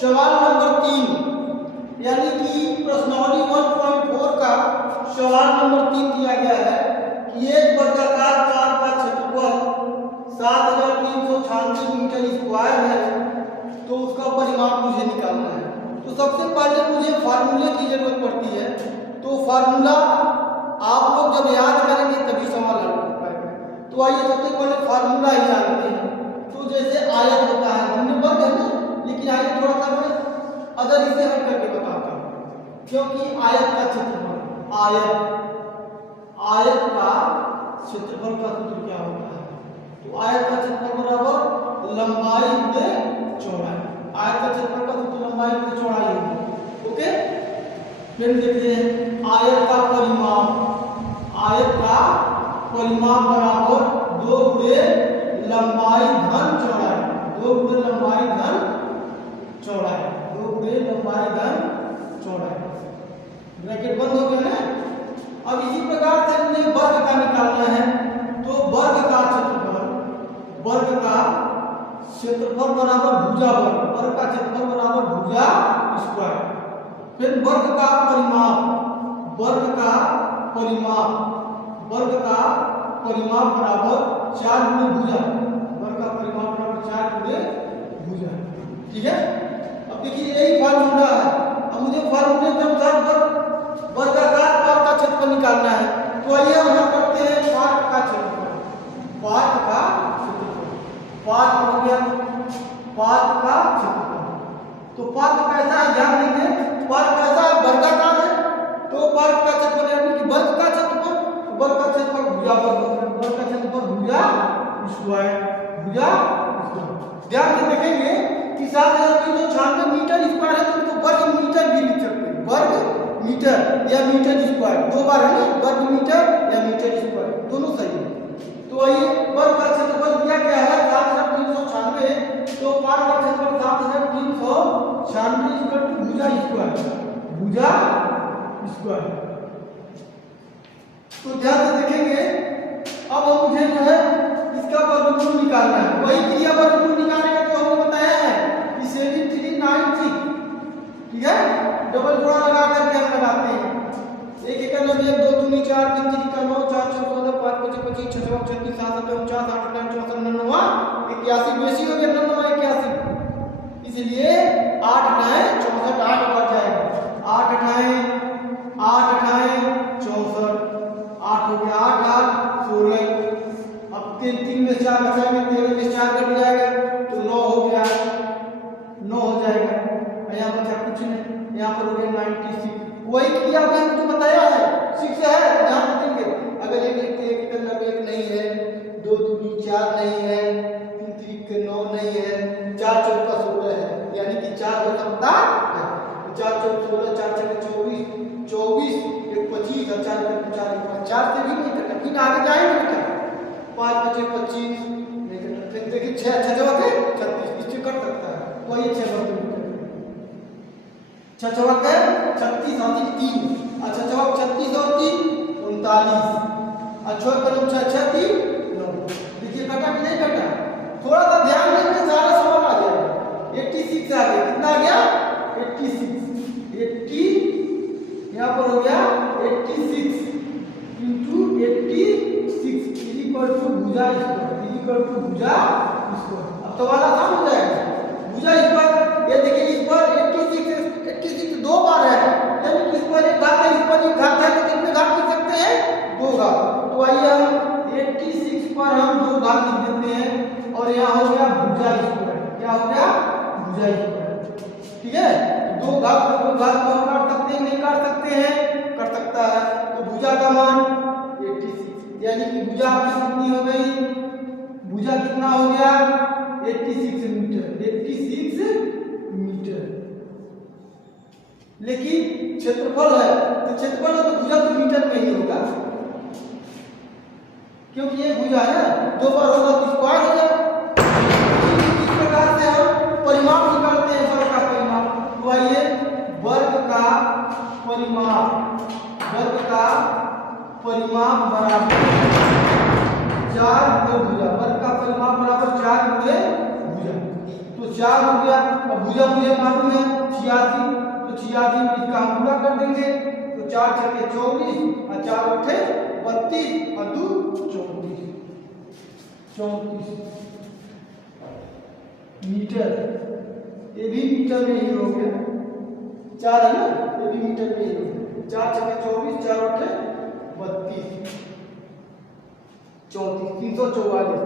सवाल नंबर 3 यानी कि प्रश्नावली 1.4 का सवाल नंबर 3 दिया गया है कि एक वर्गाकार कार का क्षेत्रफल 7396 मीटर स्क्वायर है, तो उसका परिमाप मुझे निकालना है। तो सबसे पहले मुझे फार्मूले की जरूरत पड़ती है। तो फार्मूला आप लोग जब याद करेंगे तभी सवाल हल कर पाएंगे। तो आइए सबसे पहले फार्मूला ही जानते हैं। तो जैसे आयत होता है, हमने वर्ग है ना, लेकिन आइए थोड़ा सा मैं अगर इसे हल करके बताता हूँ, क्योंकि आयत का क्षेत्रफल आयत का क्षेत्रफल का सूत्र क्या होता है? तो आयत का क्षेत्रफल बराबर लंबाई गुणे चौड़ाई। आयत का क्षेत्रफल का सूत्र लंबाई गुणे चौड़ाई होगी। ओके, फिर देखिए आयत का परिमाप बराबर 2 गुणे लंबाई धन चौड़ाई। 2 गुणे लंबाई धन चौड़ाई। 2 गुणे लंबाई धन चौड़ाई। ब्रैकेट बंद हो गया ना। अब इसी प्रकार से मुझे वर्ग का निकालना है। तो वर्ग का क्षेत्रफल बराबर भुजा वर्ग। वर्ग का क्षेत्रफल बराबर भुजा स्क्वायर। फिर वर्ग का परिमाप बराबर 4 गुणे भुजा। वर्ग का परिमाप बराबर 4 गुणे भुजा। ठीक है, अब देखिए यही फार्मूला है। अब मुझे फार्मूले के अनुसार वर्गाकार पार्क का क्षेत्रफल निकालना है। तो आइए हम करते हैं पार्क का क्षेत्रफल। पार्क का क्षेत्रफल तो पार्क कैसा है ध्यान देंगे। पार्क कैसा है? वर्गाकार है। तो पार्क का क्षेत्रफल यानी कि वर्ग का क्षेत्रफल भुजा वर्ग का क्षेत्रफल भुजा स्क्वायर। ध्यान से देखेंगे कि 7396 मीटर स्क्वायर है, तो वर्ग मीटर भी लिख सकते हैं। वर्ग मीटर या मीटर स्क्वायर, दो बार है ना, वर्ग मीटर या मीटर स्क्वायर दोनों सही है। तो वही वर्ग का क्षेत्रफल दिया गया है 7396। तो पार्क का क्षेत्रफल 7396 भुजा स्क्वायर। तो ध्यान से देखेंगे। अब हम मुझे जो है इसका वर्गमूल निकालना है। वही क्रिया वर्गमूल निकालने का जो हमने बताया है कि 7396। ठीक है, डबल जोड़ा लगा करके हम लगाते हैं। 1 1 9 1 2 2 4 3 3 9 4 6 16 5 5 25 26 27 36 37 38 39 40 49 81 बेसी हो गया 81। इसलिए 8 9 64 8 बढ़ जाएगा। 8 8 64 8 हो गया 8 8 16। अब 3 में 4 बचाएंगे, 13 में 4 कट जाएगा तो 9 हो गया, 9 हो जाएगा। यहाँ बचा कुछ नहीं, यहाँ पर हो गया 96। वही क्रिया अभी हमको बताया है 6 है। तो ध्यान रखेंगे, अगर 1 लिखते हैं 1 1 नहीं है, 2 2 4 नहीं है, 3 3 9 नहीं है, 4 4 16 है, यानी कि 4 हो सकता है। 4 4 16 4 4 24 24 1 25 और 4 4 से भी नहीं कटा, फिर आगे जाएंगे बेटा 5 बचे 25 नहीं कटा। फिर देखिए 6 जगह पे 36 इससे कट सकता है। तो ये 6 बचे 6 जगह पे 36 और 3 अच्छा जवाब 36 और 3 39। अच्छा कदम 6 6 3 9। देखिए कटा कि नहीं कटा? थोड़ा सा ध्यान देंगे सारा सवाल आ जाएगा। 86 आ गया, कितना आ गया? 86 80 यहाँ पर हो गया 86 इंटू 86 इक्वल टू भुजा स्क्वायर। अब तो वाला काम हो जाएगा भुजा स्क्वायर। ये देखिए इस पर 86 दो बार है, यानी कि इस पर एक घात है, इस पर एक घात है, तो कितने घात लिख सकते हैं? 2 घात। तो आइए हम 86 पर हम 2 घात लिख देते हैं और यहाँ हो गया भुजा स्क्वायर। क्या हो गया? भुजा स्क्वायर। ठीक है, 2 घात को काट सकते हैं, नहीं काट सकते हैं? कर सकता है। तो भुजा का मान 86, यानी कि भुजा आपकी कितनी हो गई? भुजा कितना हो गया? 86 मीटर। लेकिन क्षेत्रफल है, तो क्षेत्रफल है तो भुजा तो मीटर में ही होगा, क्योंकि ये भुजा है 2 बार होगा तो स्क्वायर हो जाएगा। इस प्रकार से हम परिमाप निकालते हैं, वर्ग का परिमाप। तो आइए वर्ग का परिमाप बराबर 4 गुणे भुजा। वर्ग का परिमाप बराबर 4 गुणे भुजा। तो 4 हो गया। अब भुजा मुझे मुझे मालूम है 86, तो 86 में इसका हम पूरा कर देंगे। तो 4 छक्के 24 और 4 अट्ठे 32 और 2 34 मीटर। ये भी मीटर में ही हो गया, 4 है ना, ये भी मीटर में ही हो गया। 4 छक्के 24, 4 अट्ठे 32, 34, 344।